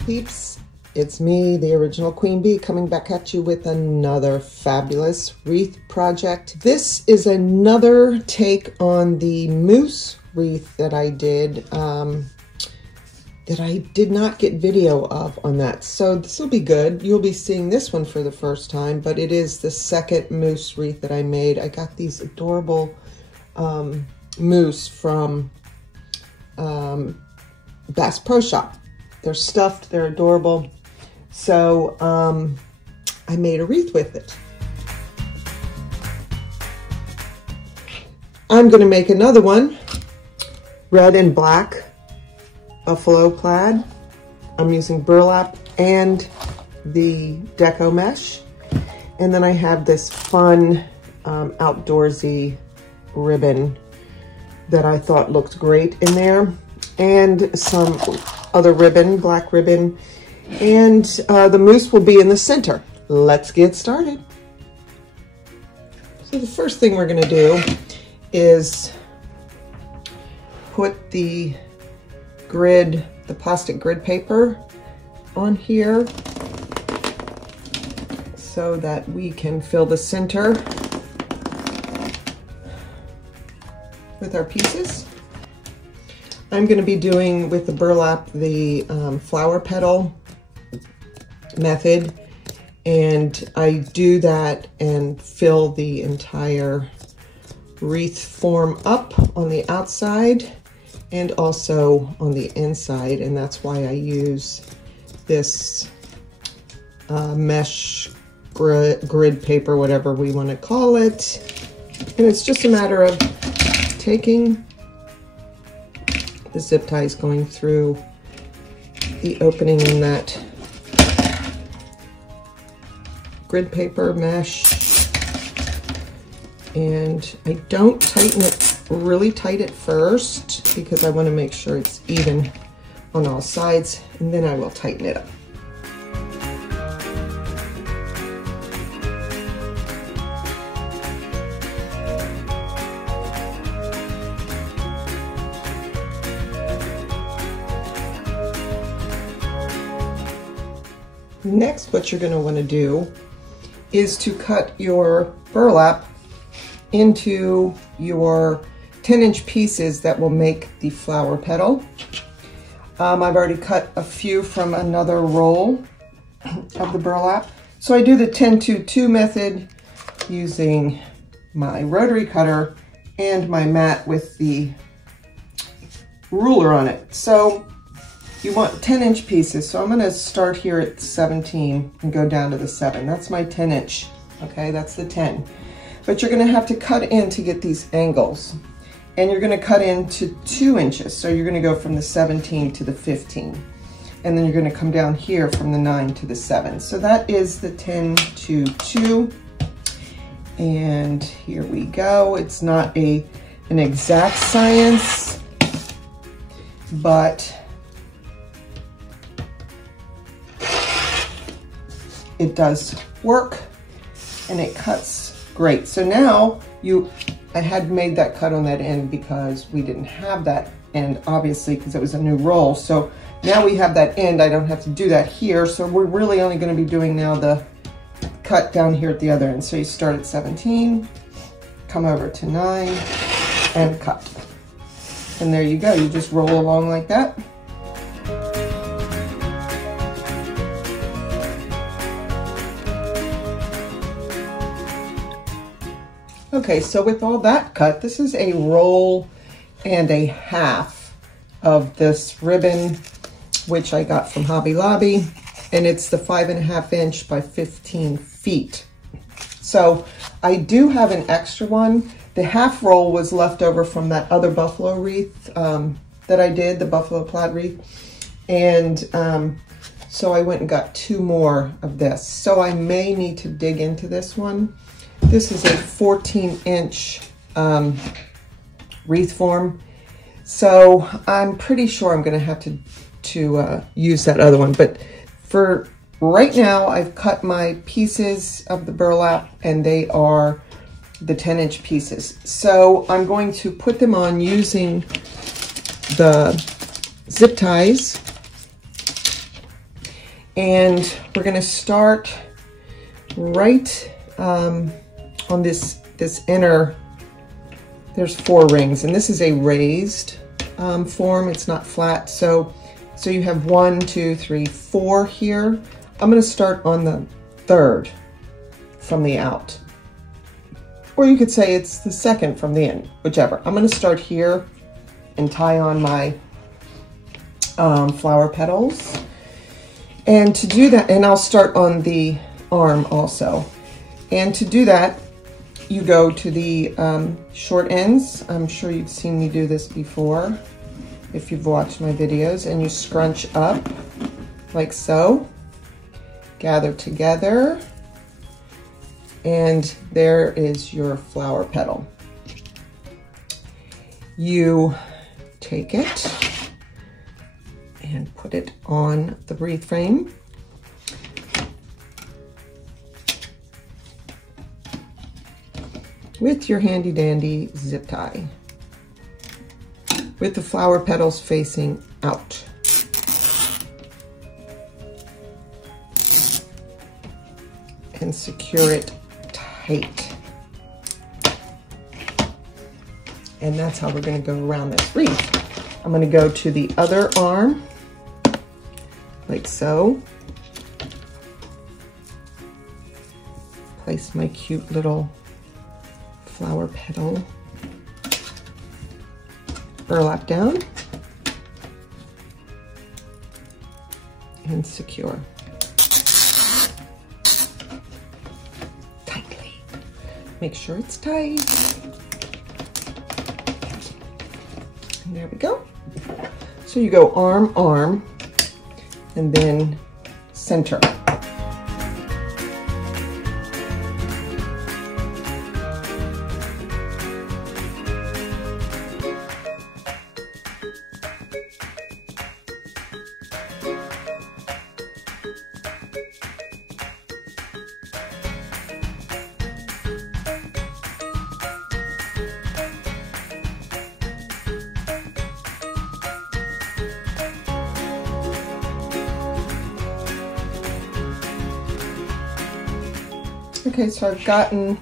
peeps, it's me, the original Queen Bee, coming back at you with another fabulous wreath project. This is another take on the moose wreath that I did, that I did not get video of on that. So this will be good. You'll be seeing this one for the first time, but it is the second moose wreath that I made. I got these adorable moose from Bass Pro Shop. They're stuffed, they're adorable. So I made a wreath with it. I'm gonna make another one, red and black buffalo plaid. I'm using burlap and the deco mesh. And then I have this fun outdoorsy ribbon that I thought looked great in there, and some other ribbon, black ribbon, and the moose will be in the center. Let's get started. So the first thing we're gonna do is put the grid, the plastic grid paper on here so that we can fill the center with our pieces. I'm going to be doing with the burlap the flower petal method, and I do that and fill the entire wreath form up on the outside and also on the inside, and that's why I use this mesh grid paper, whatever we want to call it. And it's just a matter of taking the zip ties, going through the opening in that grid paper mesh, and I don't tighten it really tight at first because I want to make sure it's even on all sides, and then I will tighten it up. Next, what you're going to want to do is to cut your burlap into your 10-inch pieces that will make the flower petal. I've already cut a few from another roll of the burlap. So I do the 10-2-2 method using my rotary cutter and my mat with the ruler on it. So you want 10-inch pieces. So I'm going to start here at 17 and go down to the 7. That's my 10-inch. Okay, that's the 10. But you're going to have to cut in to get these angles. And you're going to cut into 2 inches. So you're going to go from the 17 to the 15. And then you're going to come down here from the 9 to the 7. So that is the 10-2-2. And here we go. It's not an exact science, but it does work and it cuts great. So now I had made that cut on that end because we didn't have that end, obviously, because it was a new roll. So now we have that end. I don't have to do that here. So we're really only going to be doing now the cut down here at the other end. So you start at 17, come over to 9, and cut. And there you go. You just roll along like that. Okay, so with all that cut, this is a roll and a half of this ribbon, which I got from Hobby Lobby, and it's the 5.5 inch by 15 feet. So I do have an extra one. The half roll was left over from that other buffalo wreath that I did, the buffalo plaid wreath. And so I went and got 2 more of this. So I may need to dig into this one. This is a 14-inch wreath form. So I'm pretty sure I'm going to have to use that other one. But for right now, I've cut my pieces of the burlap, and they are the 10-inch pieces. So I'm going to put them on using the zip ties And we're going to start right on this inner, there's 4 rings, and this is a raised form. It's not flat. So you have 1, 2, 3, 4 here. I'm going to start on the 3rd from the out. Or you could say it's the 2nd from the in, whichever. I'm going to start here and tie on my flower petals. And to do that, and I'll start on the arm also. And to do that, you go to the short ends. I'm sure you've seen me do this before if you've watched my videos. And you scrunch up like so, gather together, and there is your flower petal. You take it and put it on the wreath frame. With your handy dandy zip tie, with the flower petals facing out. And secure it tight. And that's how we're going to go around this wreath. I'm going to go to the other arm, like so. Place my cute little flower petal burlap down and secure tightly. Make sure it's tight. And there we go. So you go arm, arm, and then center. Okay, so I've gotten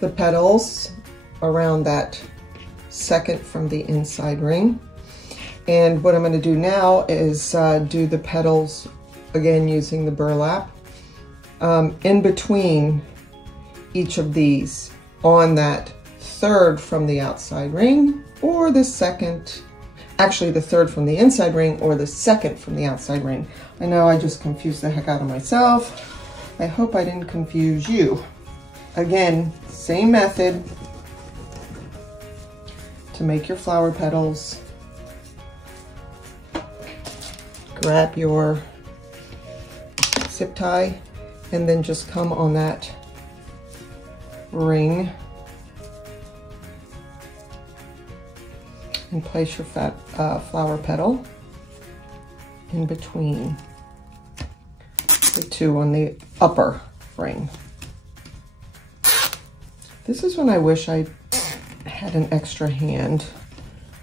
the petals around that 2nd from the inside ring. And what I'm going to do now is do the petals again using the burlap in between each of these on that 3rd from the outside ring, or the 2nd, actually the 3rd from the inside ring, or the 2nd from the outside ring. I know I just confused the heck out of myself. I hope I didn't confuse you. Again, same method to make your flower petals. Grab your zip tie and then just come on that ring and place your flower petal in between the 2 on the upper ring. This is when I wish I had an extra hand,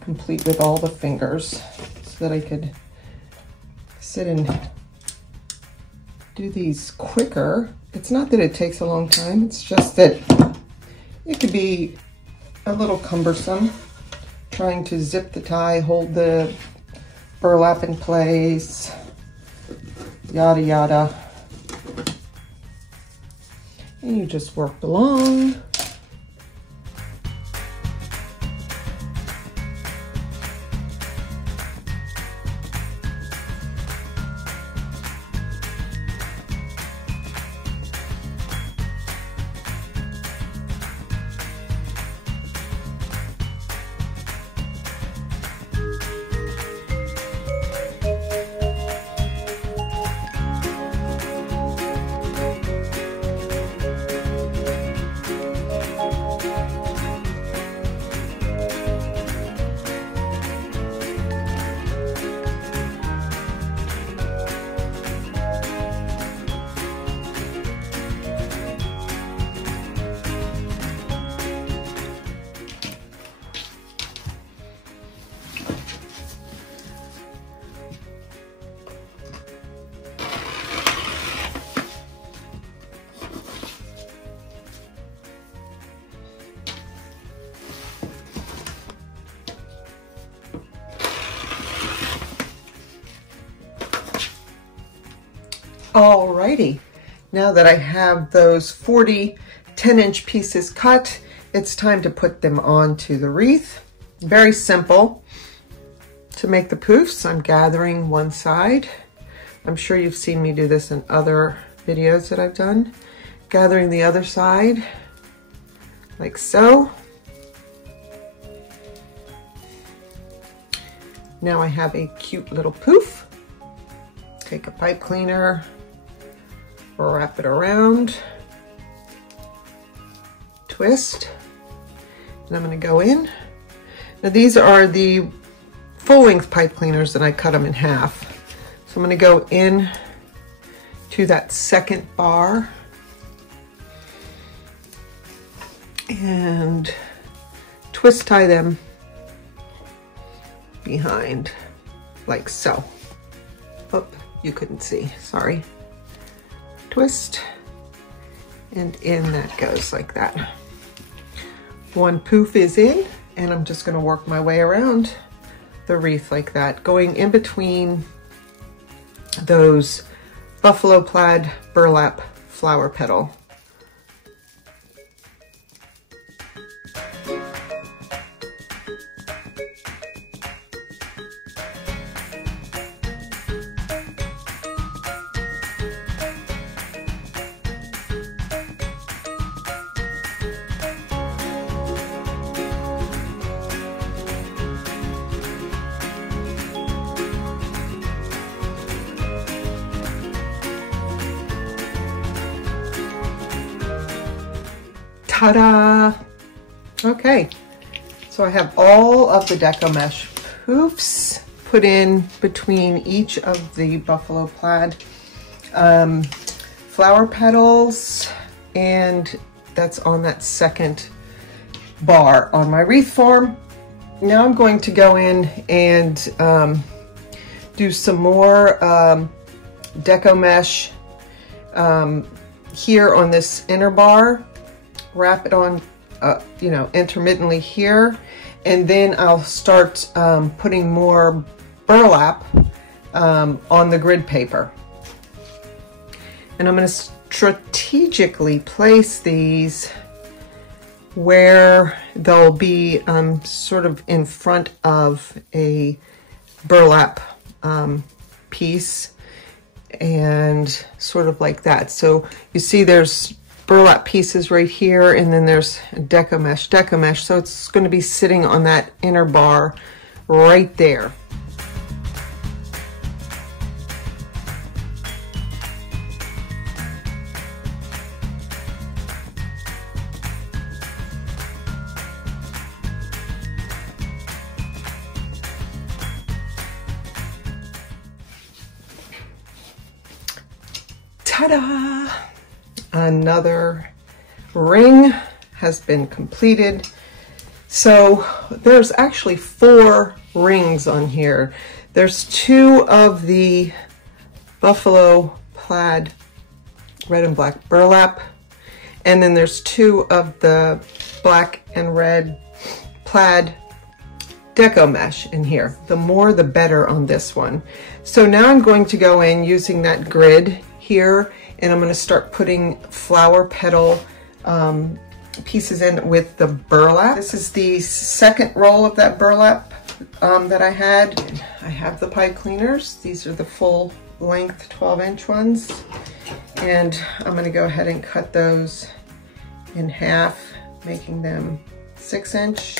complete with all the fingers, so that I could sit and do these quicker. It's not that it takes a long time, it's just that it could be a little cumbersome trying to zip the tie, hold the burlap in place, yada yada. And you just worked along. Alrighty, now that I have those 40 10-inch pieces cut, it's time to put them onto the wreath. Very simple. To make the poofs, I'm gathering one side. I'm sure you've seen me do this in other videos that I've done. Gathering the other side, like so. Now I have a cute little poof. Take a pipe cleaner, wrap it around, twist, and I'm going to go in. Now these are the full-length pipe cleaners and I cut them in half. So I'm going to go in to that second bar and twist tie them behind like so. Oh, you couldn't see, sorry. Twist, and in that goes like that. One poof is in, and I'm just going to work my way around the wreath like that, going in between those buffalo plaid burlap flower petal. Ta-da! Okay, so I have all of the deco mesh poofs put in between each of the buffalo plaid flower petals, and that's on that second bar on my wreath form. Now I'm going to go in and do some more deco mesh here on this inner bar. Wrap it on, you know, intermittently here, and then I'll start putting more burlap on the grid paper. And I'm going to strategically place these where they'll be sort of in front of a burlap piece, and sort of like that. So you see there's burlap pieces right here, and then there's deco mesh, so it's going to be sitting on that inner bar right there. Ta-da! Another ring has been completed. So there's actually 4 rings on here. There's 2 of the buffalo plaid red and black burlap, and then there's 2 of the black and red plaid deco mesh in here. The more the better on this one. So now I'm going to go in using that grid here, and I'm going to start putting flower petal pieces in with the burlap. This is the second roll of that burlap that I had. I have the pipe cleaners. These are the full length 12-inch ones, and I'm going to go ahead and cut those in half, making them 6-inch.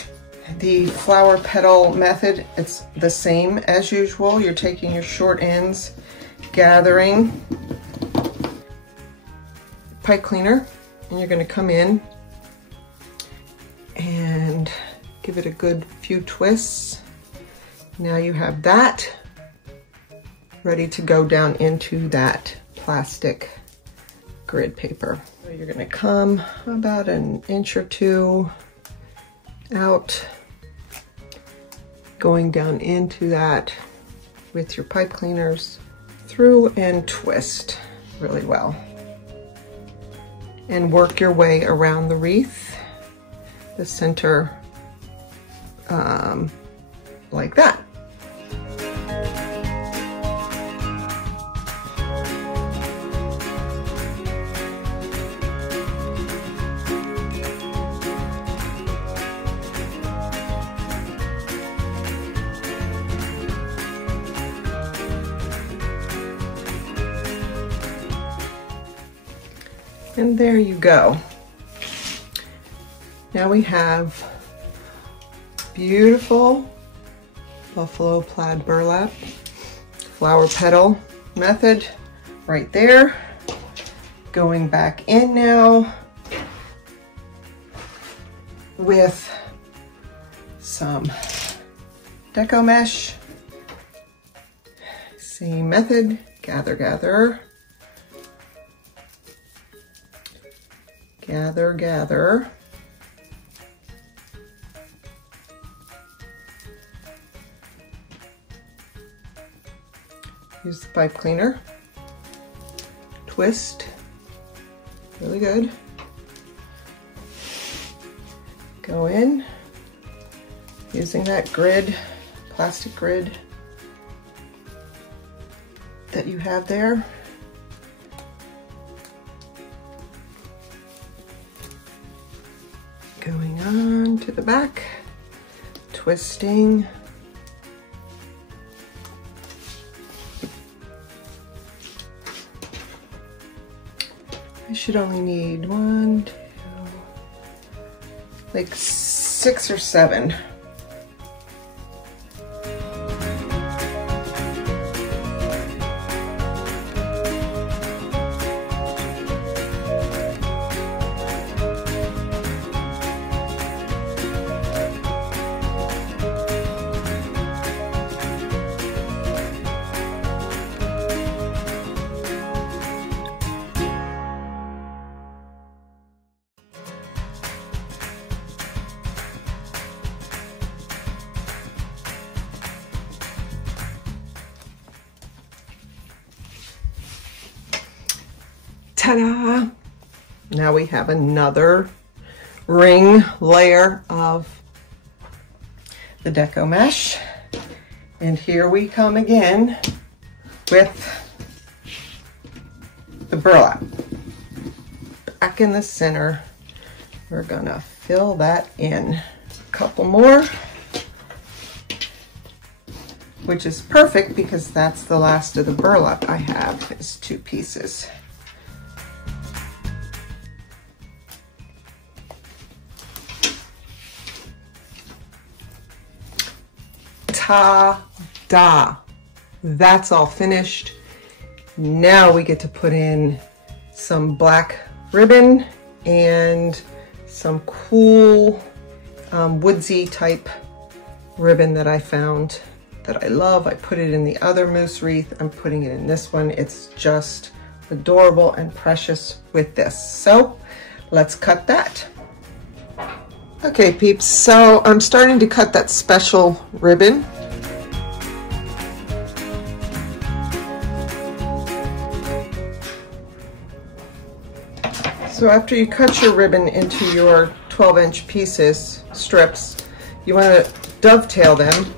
The flower petal method, it's the same as usual. You're taking your short ends, gathering pipe cleaner, and you're going to come in and give it a good few twists. Now you have that ready to go down into that plastic grid paper. So you're going to come about 1 inch or 2 out, going down into that with your pipe cleaners, through and twist really well. And work your way around the wreath, the center, like that. And there you go. Now we have beautiful buffalo plaid burlap flower petal method right there. Going back in now with some deco mesh. Same method, gather, gather. Gather, gather. Use the pipe cleaner. Twist. Really good. Go in. Using that grid, plastic grid that you have there. Going on to the back, twisting. I should only need 1, 2, like 6 or 7. Ta-da! Now we have another ring layer of the deco mesh. And here we come again with the burlap. Back in the center, we're gonna fill that in. A couple more, which is perfect because that's the last of the burlap I have, is 2 pieces. Ta-da! That's all finished. Now we get to put in some black ribbon and some cool woodsy type ribbon that I found that I love. I put it in the other moose wreath. I'm putting it in this one. It's just adorable and precious with this. So let's cut that. Okay, peeps, so I'm starting to cut that special ribbon. So after you cut your ribbon into your 12-inch pieces, strips, you want to dovetail them.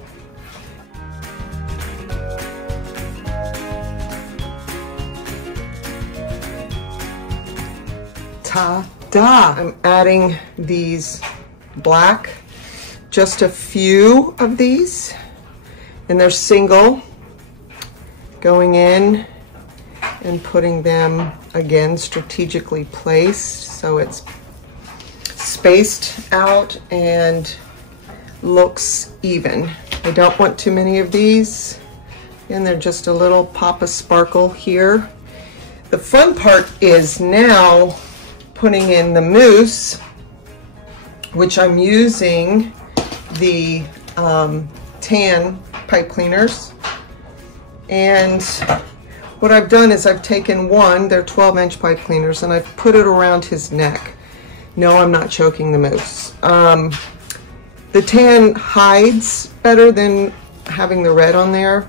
Ta-da! I'm adding these black, just a few of these, and they're single, going in and putting them again strategically placed so it's spaced out and looks even. I don't want too many of these, and they're just a little pop of sparkle here. The fun part is now putting in the moose, which I'm using the tan pipe cleaners. And what I've done is I've taken one, they're 12-inch pipe cleaners, and I've put it around his neck. No, I'm not choking the moose. The tan hides better than having the red on there.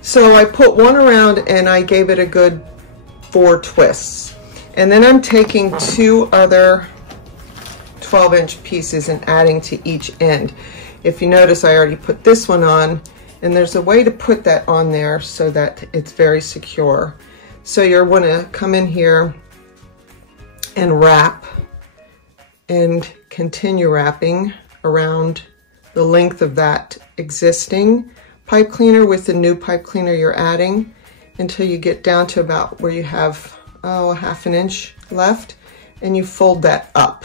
So I put one around and I gave it a good 4 twists. And then I'm taking 2 other 12-inch pieces and adding to each end. If you notice, I already put this one on, and there's a way to put that on there so that it's very secure. So you're going to come in here and wrap and continue wrapping around the length of that existing pipe cleaner with the new pipe cleaner you're adding until you get down to about where you have a ½ inch left, and you fold that up,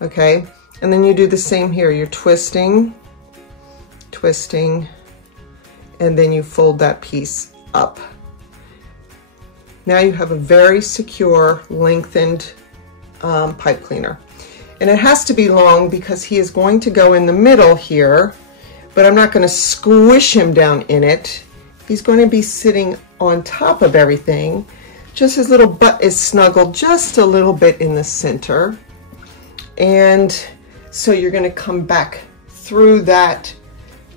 okay? And then you do the same here. You're twisting, twisting, and then you fold that piece up. Now you have a very secure, lengthened pipe cleaner. And it has to be long because he is going to go in the middle here, but I'm not going to squish him down in it. He's going to be sitting on top of everything. Just his little butt is snuggled just a little bit in the center. And so you're going to come back through that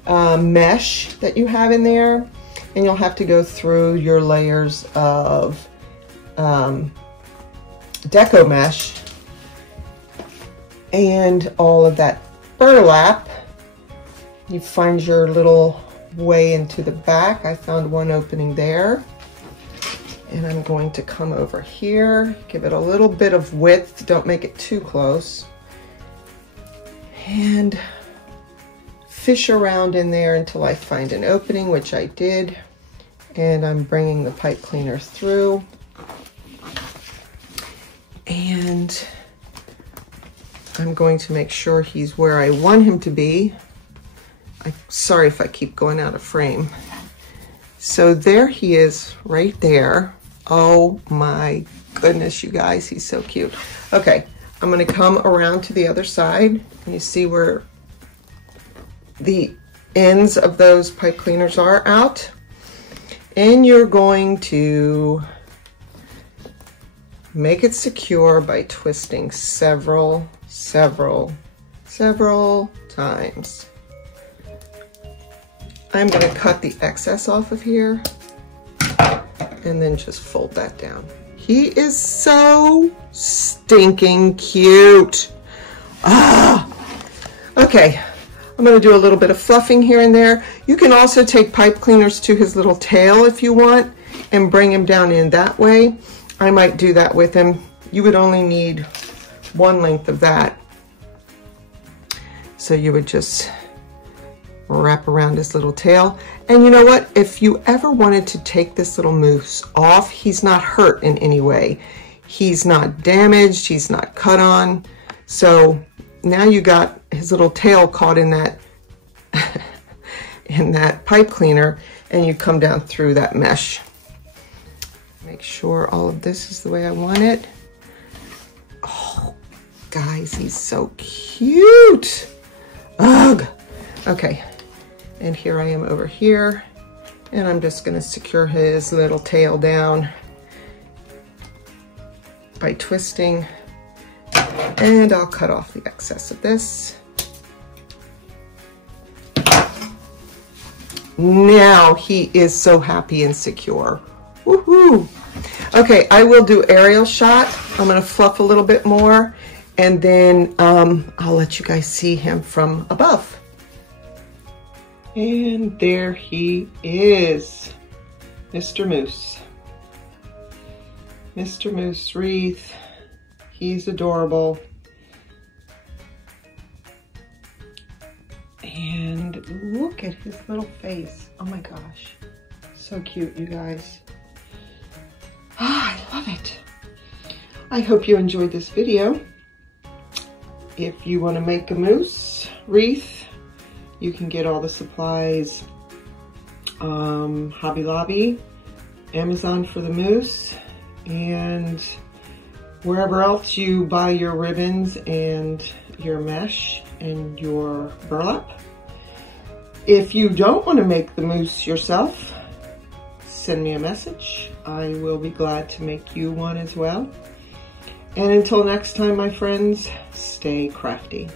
mesh that you have in there, and you'll have to go through your layers of deco mesh and all of that burlap. You find your little way into the back. I found one opening there, and I'm going to come over here, give it a little bit of width, don't make it too close, and fish around in there until I find an opening, which I did. And I'm bringing the pipe cleaner through, and I'm going to make sure he's where I want him to be. Sorry if I keep going out of frame. So there he is right there. Oh my goodness, you guys, he's so cute. Okay, I'm going to come around to the other side, and you see where the ends of those pipe cleaners are out. And you're going to make it secure by twisting several times. I'm going to cut the excess off of here and then just fold that down. He is so stinking cute. Okay. I'm going to do a little bit of fluffing here and there. You can also take pipe cleaners to his little tail if you want and bring him down in that way. I might do that with him. You would only need one length of that. So you would just wrap around his little tail. And you know what? If you ever wanted to take this little moose off, he's not hurt in any way. He's not damaged. He's not cut on. So now you got his little tail caught in that in that pipe cleaner, and you come down through that mesh. Make sure all of this is the way I want it. Oh, guys, he's so cute. Ugh. Okay, and here I am over here, and I'm just going to secure his little tail down by twisting. And I'll cut off the excess of this. Now he is so happy and secure. Woohoo! Okay, I will do aerial shot. I'm going to fluff a little bit more, and then I'll let you guys see him from above. And there he is, Mr. Moose. Mr. Moose Wreath. He's adorable. And look at his little face. Oh my gosh. So cute, you guys. I love it. I hope you enjoyed this video. If you want to make a moose wreath, you can get all the supplies. Hobby Lobby, Amazon for the moose, and wherever else you buy your ribbons and your mesh and your burlap. If you don't want to make the moose yourself, send me a message. I will be glad to make you one as well. And until next time, my friends, stay crafty.